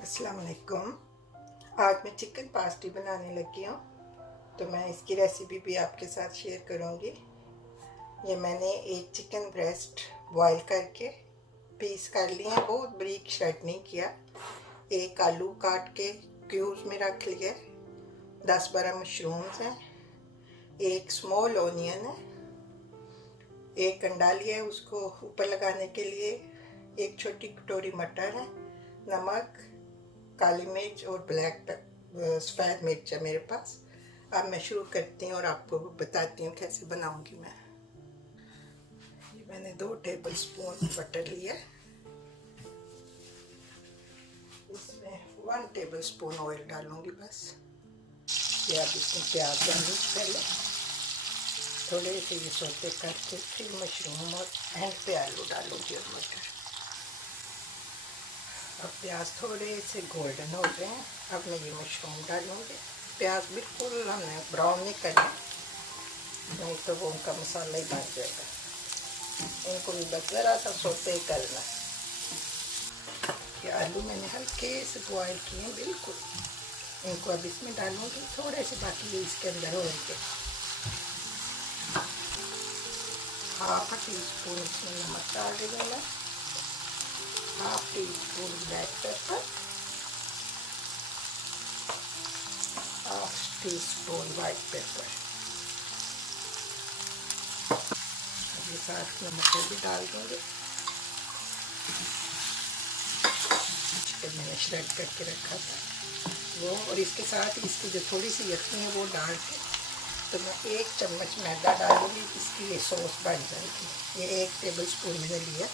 अस्सलाम वालेकुम। आज मैं चिकन पास्टी बनाने लगी हूँ, तो मैं इसकी रेसिपी भी आपके साथ शेयर करूँगी। ये मैंने एक चिकन ब्रेस्ट बॉईल करके पीस कर लिए हैं, बहुत बारीक शर्ट नहीं किया। एक आलू काट के क्यूब्स में रख लिए, 10-12 मशरूम्स हैं, एक स्मॉल ओनियन है, एक अंडा लिया है उसको ऊपर लगाने के लिए, एक छोटी कटोरी मटर है, नमक, काली मिर्च और ब्लैक सफ़ेद मिर्च है मेरे पास। अब मैं शुरू करती हूँ और आपको बताती हूँ कैसे बनाऊँगी मैं। ये मैंने 2 टेबल स्पून बटर लिया, इसमें 1 टेबल स्पून ऑयल डालूँगी बस। ये अब इसमें प्याज डालूँ, पहले थोड़े से ये सोते करके फिर मशरूम और एंड पे आलू डालूँगी और मटर। अब प्याज थोड़े से गोल्डन हो गए हैं, अब मैं ये मशरूम डालूँगी। प्याज बिल्कुल हमने ब्राउन नहीं करना, नहीं तो वो उनका मसाला ही बन जाएगा। इनको भी बस ज़रा सा सोते करना। ये आलू मैंने हल्के से बॉयल किए हैं बिल्कुल, इनको अब इसमें डालूँगी थोड़े से, बाकी ये इसके अंदर होंगे। हाफ टी स्पून इसमें नमक डाल देंगे मैं, half tea spoon black pepper, half tea spoon white paper. अब ये साथ में मटर भी डाल दूँगी। चिकन मैंने श्रेड करके रखा था वो, और इसके साथ इसकी जो थोड़ी सी यखनी है वो डाल के तो मैं 1 चम्मच मैदा डालूँगी, इसकी ये सॉस बन जाएगी। ये 1 टेबल स्पून मैंने लिया।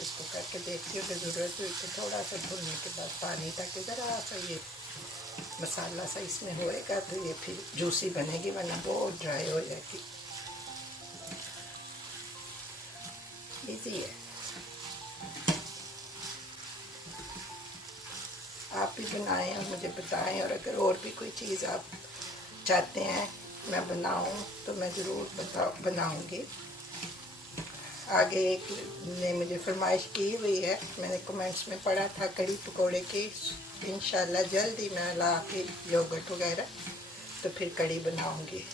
इसको करके देखती हूँ कि ज़रूरत हुई तो थोड़ा सा भुनने के बाद पानी, ताकि ज़रा सा ये मसाला सा इसमें होएगा तो ये फिर जूसी बनेगी, वरना बहुत ड्राई हो जाएगी। इजी है, आप भी बनाएं और मुझे बताएं, और अगर और भी कोई चीज़ आप चाहते हैं मैं बनाऊं तो मैं ज़रूर बनाऊंगी। आगे एक ने मुझे फरमाइश की हुई है, मैंने कमेंट्स में पढ़ा था कड़ी पकोड़े की। इंशाल्लाह जल्द ही मैं ला के योगर्ट वगैरह तो फिर कड़ी बनाऊंगी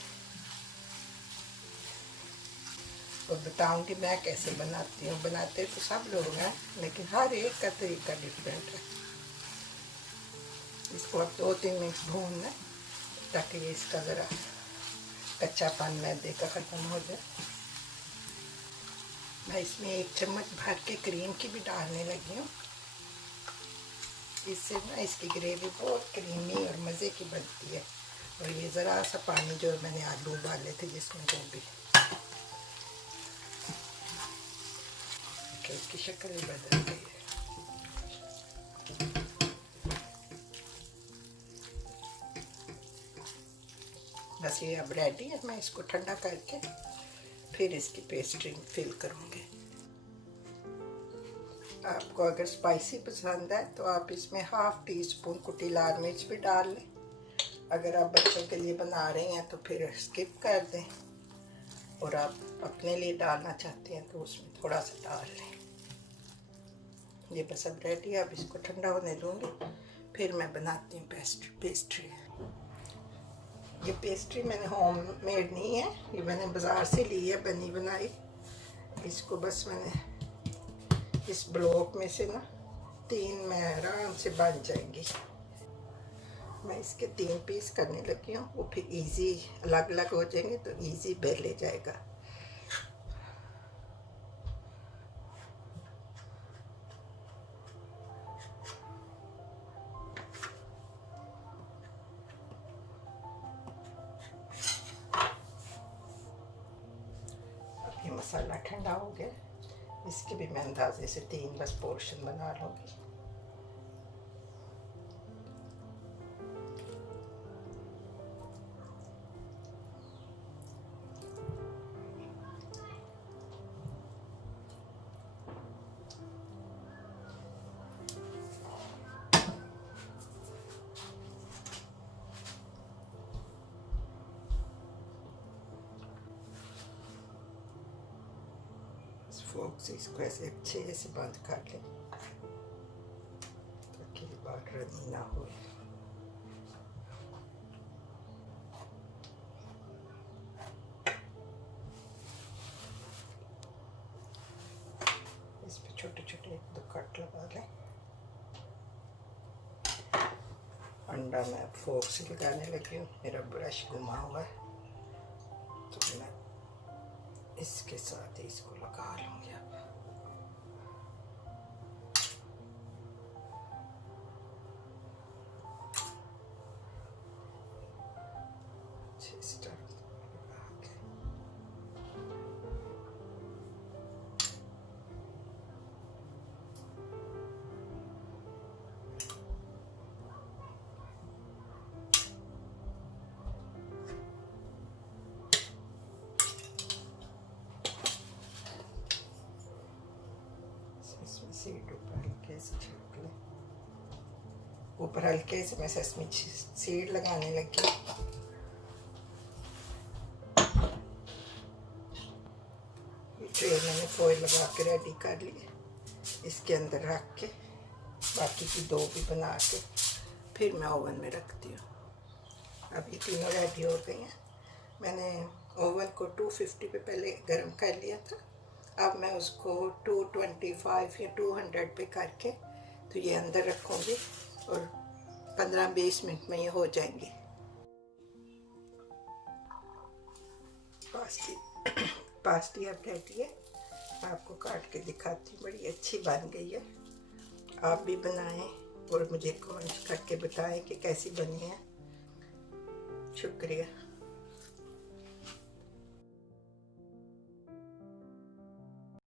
और बताऊंगी मैं कैसे बनाती हूँ। बनाते तो सब लोग हैं, लेकिन हर एक का तरीका डिफरेंट है। इसको अब 2-3 मिनट भूनना, ताकि ये इसका ज़रा कच्चापन मैदे का ख़त्म हो जाए। मैं इसमें 1 चम्मच भर के क्रीम की भी डालने लगी हूँ। इससे ना इसकी ग्रेवी बहुत क्रीमी और मज़े की बनती है। और ये ज़रा सा पानी जो मैंने आलू उबाले थे जिसमें, वो भी इसकी शक्ल ही बदल गई है। बस ये अब रेडी है, मैं इसको ठंडा करके फिर इसकी पेस्ट्री फिल करूँगी। आपको अगर स्पाइसी पसंद है तो आप इसमें हाफ टी स्पून कुटी लाल मिर्च भी डाल लें। अगर आप बच्चों के लिए बना रहे हैं तो फिर स्किप कर दें, और आप अपने लिए डालना चाहते हैं तो उसमें थोड़ा सा डाल लें। ये बस अब रेडी है, अब इसको ठंडा होने दूँगी, फिर मैं बनाती हूँ पेस्ट्री। ये पेस्ट्री मैंने होम मेड नहीं है, ये मैंने बाज़ार से ली है बनी बनाई। इसको बस मैंने इस ब्लॉक में से ना 3 में आराम से बन जाएंगी। मैं इसके 3 पीस करने लगी हूँ, वो फिर इजी अलग अलग हो जाएंगे तो इजी बेले जाएगा। अब ये मसाला ठंडा हो गया, इसके भी मैं अंदाजे से 3 बस पोर्शन बना लूँगी। फोक से इसको ऐसे अच्छे से बंद कर लें ताकि बाहर रनी ना हो। इस पे छोटे छोटे एक दो कट लगा लें। अंडा मैं फोक से लगाने लगी हूँ, मेरा ब्रश घुमा हुआ है तो मैं इसके साथ ही इसको लगा लूँगी। अब सीड ऊपर हल्के से छिड़क लें। ऊपर हल्के से मैं सेसमी सीड लगाने लगी। ये ट्रे मैंने फॉइल लगा के रेडी कर ली। इसके अंदर रख के बाकी की दो भी बना के फिर मैं ओवन में रखती हूँ। अब ये तीनों रेडी हो गई हैं। मैंने ओवन को 250 पे पहले गर्म कर लिया था। अब मैं उसको 225 या 200 पे करके तो ये अंदर रखूँगी और 15-20 मिनट में ये हो जाएंगी। पास्टी अब रेडी है। आपको काट के दिखाती हूँ, बड़ी अच्छी बन गई है। आप भी बनाएं और मुझे कमेंट करके बताएं कि कैसी बनी है। शुक्रिया।